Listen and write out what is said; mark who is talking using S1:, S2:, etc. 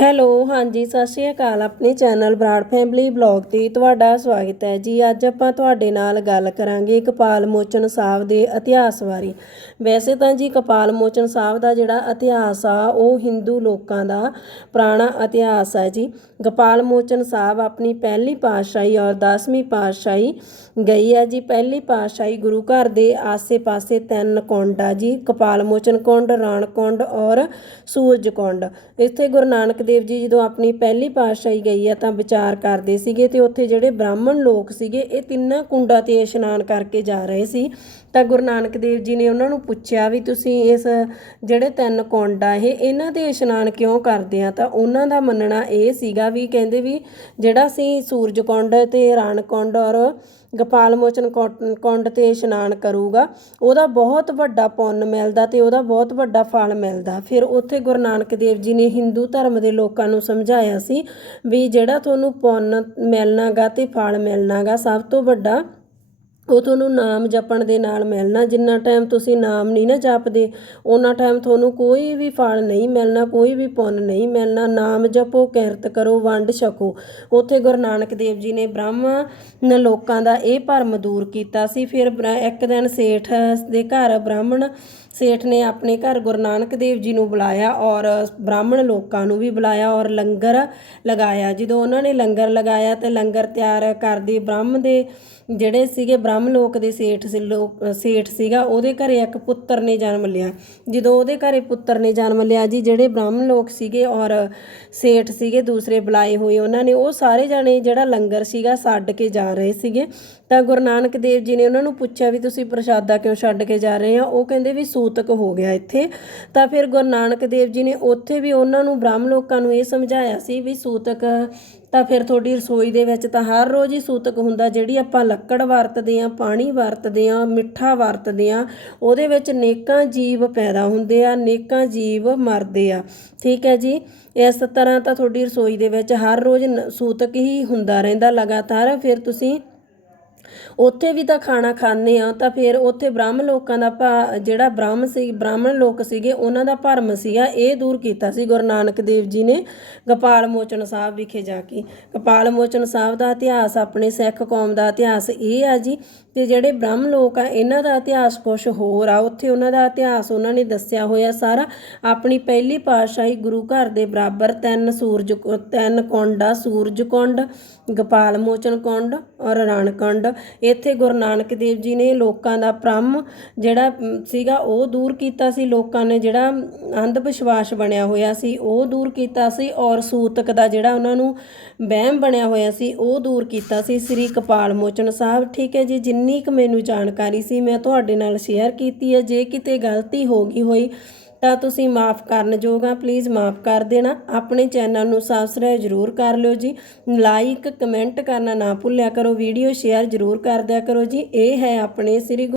S1: Hello, ਹਾਂਜੀ, ਸਤਿ ਸ਼੍ਰੀ ਅਕਾਲ। ਆਪਣੇ ਚੈਨਲ ਬਰਾੜ ਫੈਮਿਲੀ ਬਲੌਗ ਤੇ ਤੁਹਾਡਾ ਸਵਾਗਤ ਹੈ। ਜੀ, ਅੱਜ ਆਪਾਂ ਤੁਹਾਡੇ ਨਾਲ ਗੱਲ ਕਰਾਂਗੇ ਕਪਾਲ ਮੋਚਨ ਸਾਹਿਬ ਦੇ ਇਤਿਹਾਸ ਬਾਰੇ। ਵੈਸੇ ਤਾਂ ਜੀ, ਕਪਾਲ ਮੋਚਨ ਸਾਹਿਬ ਦਾ ਜਿਹੜਾ ਇਤਿਹਾਸ ਆ, ਉਹ ਹਿੰਦੂ ਲੋਕਾਂ ਦਾ ਪੁਰਾਣਾ ਇਤਿਹਾਸ ਹੈ ਜੀ। ਕਪਾਲ ਮੋਚਨ ਸਾਹਿਬ ਆਪਣੀ ਪਹਿਲੀ ਪਾਤਸ਼ਾਹੀ ਔਰ 10ਵੀਂ ਪਾਤਸ਼ਾਹੀ ਗਈ ਹੈ ਜੀ। ਪਹਿਲੀ ਪਾਤਸ਼ਾਹੀ ਗੁਰੂ ਘਰ ਦੇ ਆਸੇ-ਪਾਸੇ ਤਿੰਨ ਕੁੰਡ ਆ ਜੀ। ਕਪਾਲ ਮੋਚਨ ਕੁੰਡ, ਰਾਣ ਕੁੰਡ ਔਰ ਸੂਰਜ ਕੁੰਡ। ਇੱਥੇ ਗੁਰੂ ਨਾਨਕ ਦੇਵ ਜੀ ਜਦੋਂ ਆਪਣੀ ਪਹਿਲੀ ਪਾਤਸ਼ਾਹੀ ਗਈ ਆ ਤਾਂ ਵਿਚਾਰ ਕਰਦੇ ਸੀਗੇ ਤੇ ਉੱਥੇ ਜਿਹੜੇ ਬ੍ਰਾਹਮਣ ਲੋਕ ਸੀਗੇ, ਇਹ ਤਿੰਨਾਂ ਕੁੰਡਾਂ ਤੇ ਇਸ਼ਨਾਨ ਕਰਕੇ ਜਾ ਰਹੇ ਸੀ। ਤਾਂ ਗੁਰੂ ਨਾਨਕ ਦੇਵ ਜੀ ਨੇ ਉਹਨਾਂ ਨੂੰ ਪੁੱਛਿਆ ਵੀ ਤੁਸੀਂ ਇਸ ਜਿਹੜੇ ਤਿੰਨ ਕੁੰਡ ਆ, ਇਹ ਇਹਨਾਂ ਤੇ ਇਸ਼ਨਾਨ ਕਿਉਂ ਕਰਦੇ ਆ? ਤਾਂ ਉਹਨਾਂ ਦਾ ਮੰਨਣਾ ਇਹ ਸੀਗਾ ਵੀ ਕਹਿੰਦੇ ਵੀ ਜਿਹੜਾ ਸੀ ਸੂਰਜ ਕੁੰਡ ਤੇ ਰਾਣ ਕੁੰਡ ਔਰ ਗੋਪਾਲ ਮੋਚਨ ਕੁੰ- ਕੁੰਡ ਤੇ ਇਸ਼ਨਾਨ ਕਰੂਗਾ। ਉਹਦਾ ਬਹੁਤ ਵੱਡਾ ਪੁੰਨ ਮਿਲਦਾ ਤੇ ਉਹਦਾ ਬਹੁਤ ਵੱਡਾ ਫਲ ਮਿਲਦਾ। ਫਿਰ ਉੱਥੇ ਗੁਰੂ ਨਾਨਕ ਦੇਵ ਜੀ ਨੇ ਹਿੰਦੂ ਧਰਮ ਦੇ ਲੋਕਾਂ ਨੂੰ ਸਮਝਾਇਆ ਸੀ ਵੀ ਜਿਹੜਾ ਤੁਹਾਨੂੰ ਪੁੰਨ ਮਿਲਣਾਗਾ ਤੇ ਫਲ ਮਿਲਣਾਗਾ, ਸਭ ਤੋਂ ਵੱਡਾ ਉਹ ਤੁਹਾਨੂੰ ਨਾਮ ਜਪਣ ਦੇ ਨਾਲ ਮਿਲਣਾ, ਜਿੰਨਾ ਟਾਈਮ ਤੁਸੀਂ ਨਾਮ ਨਹੀਂ ਨਾ ਜਪਦੇ ਉਹਨਾਂ ਟਾਈਮ ਤੁਹਾਨੂੰ ਕੋਈ ਵੀ ਫਲ ਨਹੀਂ ਮਿਲਣਾ, ਕੋਈ ਵੀ ਪੁੰਨ ਨਹੀਂ ਮਿਲਣਾ। ਨਾਮ ਜਪੋ, ਕਿਰਤ ਕਰੋ, ਵੰਡ ਛਕੋ। ਉੱਥੇ ਗੁਰੂ ਨਾਨਕ ਦੇਵ ਜੀ ਨੇ ਬ੍ਰਾਹਮਣ ਲੋਕਾਂ ਦਾ ਇਹ ਭਰਮ ਦੂਰ ਕੀਤਾ ਸੀ। ਫਿਰ ਬ੍ਰਾ- ਇੱਕ ਦਿਨ ਸੇਠ ਦੇ ਘਰ ਬ੍ਰਾਹਮਣ ਸੇਠ ਨੇ ਆਪਣੇ ਘਰ ਗੁਰੂ ਨਾਨਕ ਦੇਵ ਜੀ ਨੂੰ ਬੁਲਾਇਆ ਔਰ ਬ੍ਰਾਹਮਣ ਲੋਕਾਂ ਨੂੰ ਵੀ ਬੁਲਾਇਆ ਔਰ ਲੰਗਰ ਲਗਾਇਆ। ਜਦੋਂ ਉਹਨਾਂ ਨੇ ਲੰਗਰ ਲਗਾਇਆ ਤੇ ਲੰਗਰ ਤਿਆਰ ਕਰਦੇ ਬ੍ਰਾਹਮ ਦੇ ਜਿਹੜੇ ਸੀਗੇ ਬ੍ਰਹਮ ਲੋਕ ਦੇ ਸੇਠ ਸੇਠ ਸੀਗਾ, ਉਹਦੇ ਘਰੇ ਇੱਕ ਪੁੱਤਰ ਨੇ ਜਨਮ ਲਿਆ। ਜਦੋਂ ਉਹਦੇ ਘਰੇ ਪੁੱਤਰ ਨੇ ਜਨਮ ਲਿਆ ਜੀ, ਜਿਹੜੇ ਬ੍ਰਾਹਮਣ ਲੋਕ ਸੀਗੇ ਔਰ ਸੇਠ ਸੀਗੇ, ਦੂਸਰੇ ਬੁਲਾਏ ਹੋਏ ਉਹਨਾਂ ਨੇ, ਉਹ ਸਾਰੇ ਜਾਣੇ ਜਿਹੜਾ ਲੰਗਰ ਸੀਗਾ, ਛੱਡ ਕੇ ਜਾ ਰਹੇ ਸੀਗੇ। ਤਾਂ ਗੁਰੂ ਨਾਨਕ ਦੇਵ ਜੀ ਨੇ ਉਹਨਾਂ ਨੂੰ ਪੁੱਛਿਆ ਵੀ ਤੁਸੀਂ ਪ੍ਰਸ਼ਾਦਾ ਕਿਉਂ ਛੱਡ ਕੇ ਜਾ ਰਹੇ ਆ? ਉਹ ਕਹਿੰਦੇ ਵੀ ਸੂਤਕ ਹੋ ਗਿਆ ਇੱਥੇ। ਤਾਂ ਫਿਰ ਗੁਰੂ ਨਾਨਕ ਦੇਵ ਜੀ ਨੇ ਉੱਥੇ ਵੀ ਉਹਨਾਂ ਨੂੰ ਬ੍ਰਹਮ ਲੋਕਾਂ ਨੂੰ ਇਹ ਸਮਝਾਇਆ ਸੀ ਵੀ ਸੂਤਕ ਤਾਂ ਫਿਰ ਤੁਹਾਡੀ ਰਸੋਈ ਦੇ ਵਿੱਚ ਤਾਂ ਹਰ ਰੋਜ਼ ਹੀ ਸੂਤਕ ਹੁੰਦਾ, ਜਿਹੜੀ ਆਪਾਂ ਲੱਕੜ ਵਰਤਦੇ ਆ ਪਾਣੀ ਵਰਤਦੇ ਆ ਮਿੱਠਾ ਵਰਤਦੇ ਆ ਉਹਦੇ ਵਿੱਚ ਨੇਕਾਂ ਜੀਵ ਪੈਦਾ ਹੁੰਦੇ ਆ, ਨੇਕਾਂ ਜੀਵ ਮਰਦੇ ਆ। ਠੀਕ ਹੈ ਜੀ? ਇਸ ਤਰ੍ਹਾਂ ਤਾਂ ਤੁਹਾਡੀ ਰਸੋਈ ਦੇ ਵਿੱਚ ਹਰ ਰੋਜ਼ ਨ- ਸੂਤਕ ਹੀ ਹੁੰਦਾ ਰਹਿੰਦਾ ਲਗਾਤਾਰ। ਫਿਰ ਤੁਸੀਂ ਉੱਥੇ ਵੀ ਤਾਂ ਖਾਣਾ ਖਾਂਦੇ ਆ ਤਾਂ ਫਿਰ ਉੱਥੇ ਬ੍ਰਾਹਮਣ ਲੋਕਾਂ ਦਾ ਭਾ- ਜਿਹੜਾ ਬ੍ਰਾਹਮ ਸੀ, ਬ੍ਰਾਹਮਣ ਲੋਕ ਸੀਗੇ, ਉਹਨਾਂ ਦਾ ਭਰਮ ਸੀਗਾ, ਇਹ ਦੂਰ ਕੀਤਾ ਸੀ ਗੁਰੂ ਨਾਨਕ ਦੇਵ ਜੀ ਨੇ ਗੋਪਾਲ ਮੋਚਨ ਸਾਹਿਬ ਵਿਖੇ ਜਾ ਕੇ। ਗੋਪਾਲ ਮੋਚਨ ਸਾਹਿਬ ਦਾ ਇਤਿਹਾਸ, ਆਪਣੇ ਸਿੱਖ ਕੌਮ ਦਾ ਇਤਿਹਾਸ ਇਹ ਆ ਜੀ ਤੇ ਜਿਹੜੇ ਬ੍ਰਹਮ ਲੋਕ ਆ, ਇਹਨਾਂ ਦਾ ਇਤਿਹਾਸ ਕੁਝ ਹੋਰ ਆ। ਉੱਥੇ ਉਹਨਾਂ ਦਾ ਇਤਿਹਾਸ ਉਹਨਾਂ ਨੇ ਦੱਸਿਆ ਹੋਇਆ ਸਾਰਾ। ਆਪਣੀ ਪਹਿਲੀ ਪਾਤਸ਼ਾਹੀ ਗੁਰੂ ਘਰ ਦੇ ਬਰਾਬਰ ਤਿੰਨ ਸੂਰਜ ਕੁ- ਤਿੰਨ ਕੁੰਡ ਆ ਸੂਰਜ ਕੁੰਡ, ਗੋਪਾਲ ਮੋਚਨ ਕੁੰਡ ਔਰ ਰਣ ਕੁੰਡ। ਇੱਥੇ ਗੁਰੂ ਨਾਨਕ ਦੇਵ ਜੀ ਨੇ ਲੋਕਾਂ ਦਾ ਭ੍ਰਮ ਜਿਹੜਾ ਸੀਗਾ, ਉਹ ਦੂਰ ਕੀਤਾ ਸੀ। ਲੋਕਾਂ ਨੇ ਜਿਹੜਾ ਅੰਧ ਵਿਸ਼ਵਾਸ ਬਣਿਆ ਹੋਇਆ ਸੀ, ਉਹ ਦੂਰ ਕੀਤਾ ਸੀ ਔਰ ਸੂਤਕ ਦਾ ਜਿਹੜਾ ਉਹਨਾਂ ਨੂੰ ਵਹਿਮ ਬਣਿਆ ਹੋਇਆ ਸੀ, ਉਹ ਦੂਰ ਕੀਤਾ ਸੀ। ਸ੍ਰੀ ਕਪਾਲ ਮੋਚਨ ਸਾਹਿਬ, ਠੀਕ ਹੈ ਜੀ, ਜਿੰਨੀ ਕੁ ਮੈਨੂੰ ਜਾਣਕਾਰੀ ਸੀ, ਮੈਂ ਤੁਹਾਡੇ ਨਾਲ ਸ਼ੇਅਰ ਕੀਤੀ ਹੈ। ਜੇ ਕਿਤੇ ਗਲਤੀ ਹੋ ਗਈ ਹੋਈ ਤਾਂ ਤੁਸੀਂ ਮਾਫ ਕਰਨ ਜੋਗਾ ਪਲੀਜ਼ ਮਾਫ ਕਰ ਦੇਣਾ। ਆਪਣੇ ਚੈਨਲ ਨੂੰ ਸਬਸਕ੍ਰਾਈਬ ਜ਼ਰੂਰ ਕਰ ਲਿਓ ਜੀ। ਲਾਈਕ ਕਮੈਂਟ ਕਰਨਾ ਨਾ ਭੁੱਲਿਆ ਕਰੋ। ਵੀਡੀਓ ਸ਼ੇਅਰ ਜ਼ਰੂਰ ਕਰ ਦਿਆ ਕਰੋ ਜੀ। ਇਹ ਹੈ ਆਪਣੇ ਸ੍ਰੀ ਗੁਰੂ